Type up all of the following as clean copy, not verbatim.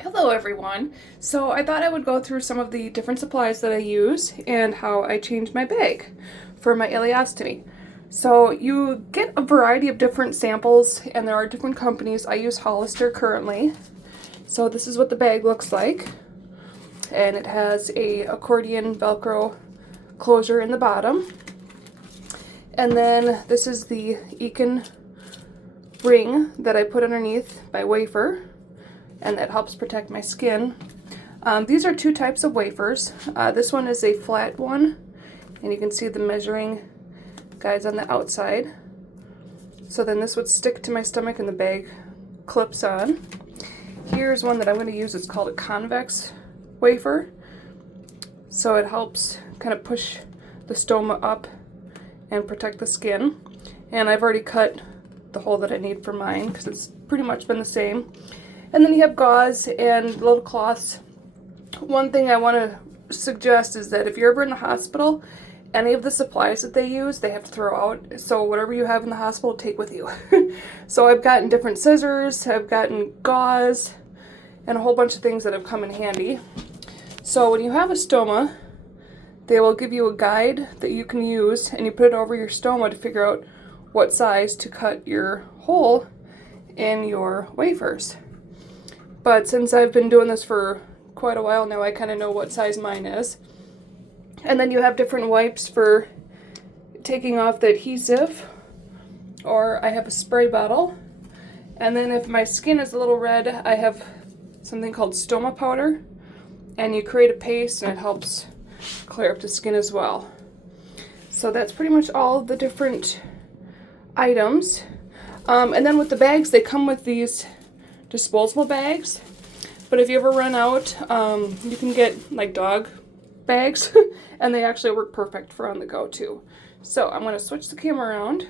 Hello everyone. So I thought I would go through some of the different supplies that I use and how I change my bag for my ileostomy. So you get a variety of different samples and there are different companies. I use Hollister currently. So this is what the bag looks like. And it has a accordion Velcro closure in the bottom. And then this is the Econ ring that I put underneath my wafer, and that helps protect my skin. These are two types of wafers. This one is a flat one, and you can see the measuring guides on the outside. So then this would stick to my stomach and the bag clips on. Here's one that I'm going to use. It's called a convex wafer. So it helps kind of push the stoma up and protect the skin. And I've already cut the hole that I need for mine because it's pretty much been the same. And then you have gauze and little cloths. One thing I want to suggest is that if you're ever in the hospital, any of the supplies that they use, they have to throw out. So whatever you have in the hospital, take with you. So I've gotten different scissors, I've gotten gauze, and a whole bunch of things that have come in handy. So when you have a stoma, they will give you a guide that you can use, and you put it over your stoma to figure out what size to cut your hole in your wafers. But since I've been doing this for quite a while now, I kind of know what size mine is. And then you have different wipes for taking off the adhesive, or I have a spray bottle. And then if my skin is a little red, I have something called stoma powder, and you create a paste and it helps clear up the skin as well. So that's pretty much all the different items. And then with the bags, they come with these disposable bags, but if you ever run out, you can get like dog bags and they actually work perfect for on the go too. So I'm going to switch the camera around,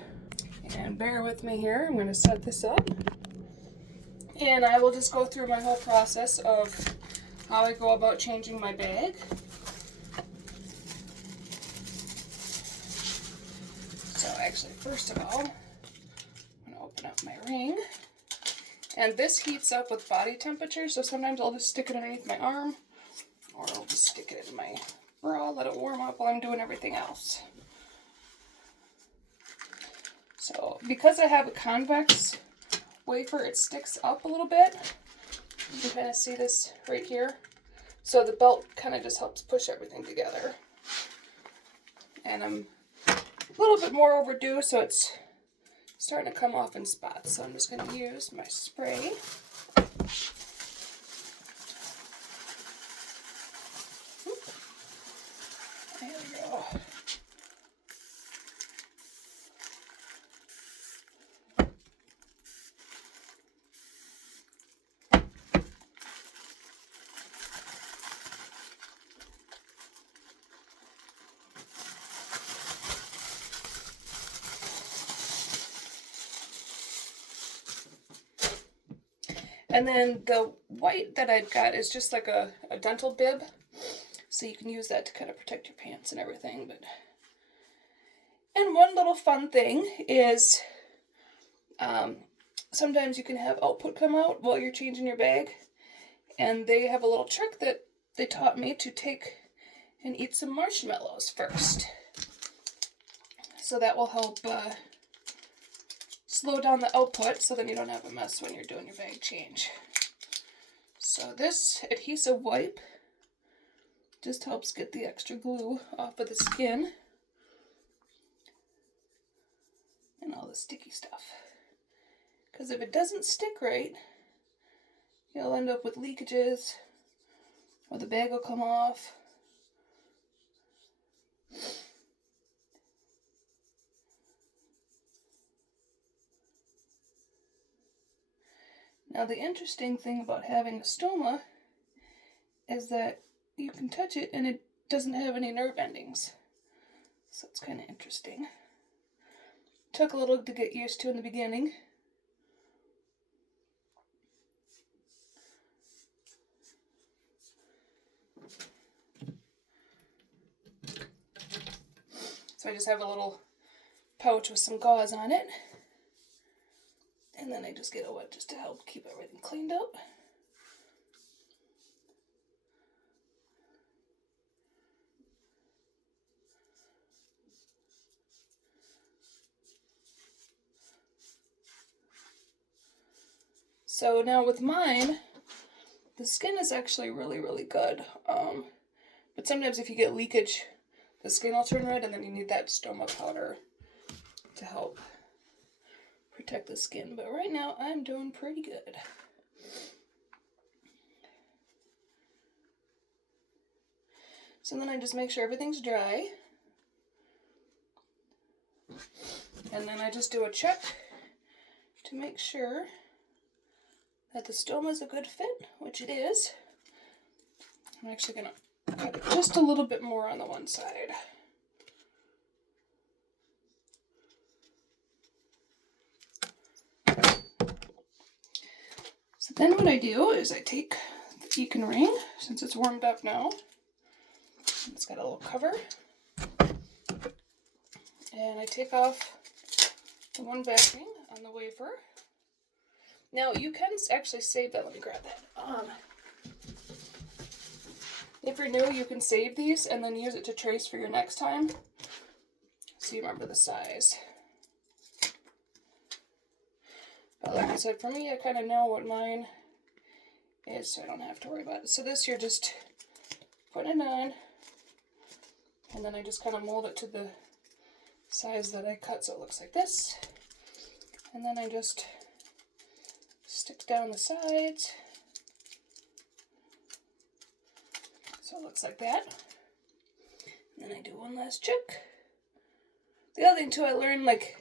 and bear with me here. I'm going to set this up, and I will just go through my whole process of how I go about changing my bag. So actually, first of all, I'm going to open up my ring. And this heats up with body temperature, so sometimes I'll just stick it underneath my arm, or I'll just stick it in my bra, let it warm up while I'm doing everything else. So because I have a convex wafer, it sticks up a little bit. You can kind of see this right here. So the belt kind of just helps push everything together. And I'm a little bit more overdue, so it's starting to come off in spots. So I'm just going to use my spray. There we go. And then the white that I've got is just like a dental bib. So you can use that to kind of protect your pants and everything. And one little fun thing is sometimes you can have output come out while you're changing your bag. And they have a little trick that they taught me to take and eat some marshmallows first. So that will help slow down the output, so then you don't have a mess when you're doing your bag change. So this adhesive wipe just helps get the extra glue off of the skin and all the sticky stuff. Because if it doesn't stick right, you'll end up with leakages, or the bag will come off. Now the interesting thing about having a stoma is that you can touch it and it doesn't have any nerve endings. So it's kind of interesting. Took a little to get used to in the beginning. So I just have a little pouch with some gauze on it. And then I just get a wet just to help keep everything cleaned up. So now with mine, the skin is actually really, really good. But sometimes if you get leakage, the skin will turn red, and then you need that stoma powder to help protect the skin. But right now, I'm doing pretty good. So then I just make sure everything's dry. And then I just do a check to make sure that the stoma is a good fit, which it is. I'm actually going to cut it just a little bit more on the one side. So then what I do is I take the Ekin ring, since it's warmed up now. It's got a little cover. And I take off the one backing on the wafer. Now you can actually save that. Let me grab that. If you're new, you can save these and then use it to trace for your next time, so you remember the size. But like I said, for me, I kind of know what mine is, so I don't have to worry about it. So this, you're just putting it on, and then I just kind of mold it to the size that I cut, so it looks like this. And then I just stick down the sides, so it looks like that. And then I do one last check. The other thing too, I learned, like,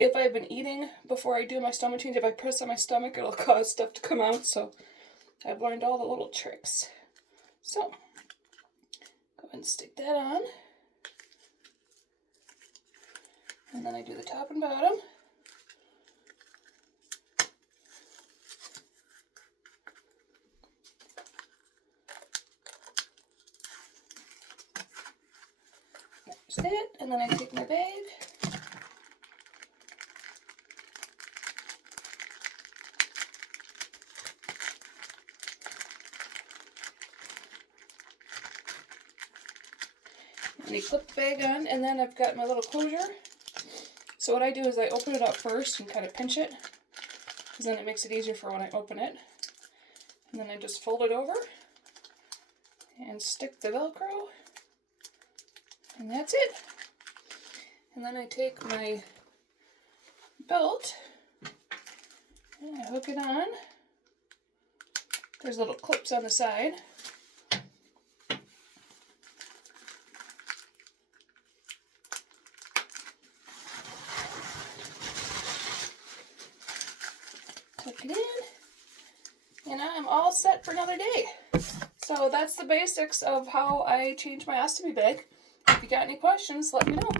if I've been eating before I do my stomach change, if I press on my stomach, it'll cause stuff to come out. So I've learned all the little tricks. So go ahead and stick that on. And then I do the top and bottom. There's it. And then I take my bag. And you clip the bag on, and then I've got my little closure. So what I do is I open it up first and kind of pinch it, because then it makes it easier for when I open it. And then I just fold it over and stick the Velcro, and that's it. And then I take my belt and I hook it on. There's little clips on the side. Tuck it in, and I'm all set for another day. So that's the basics of how I change my ostomy bag. If you got any questions, let me know.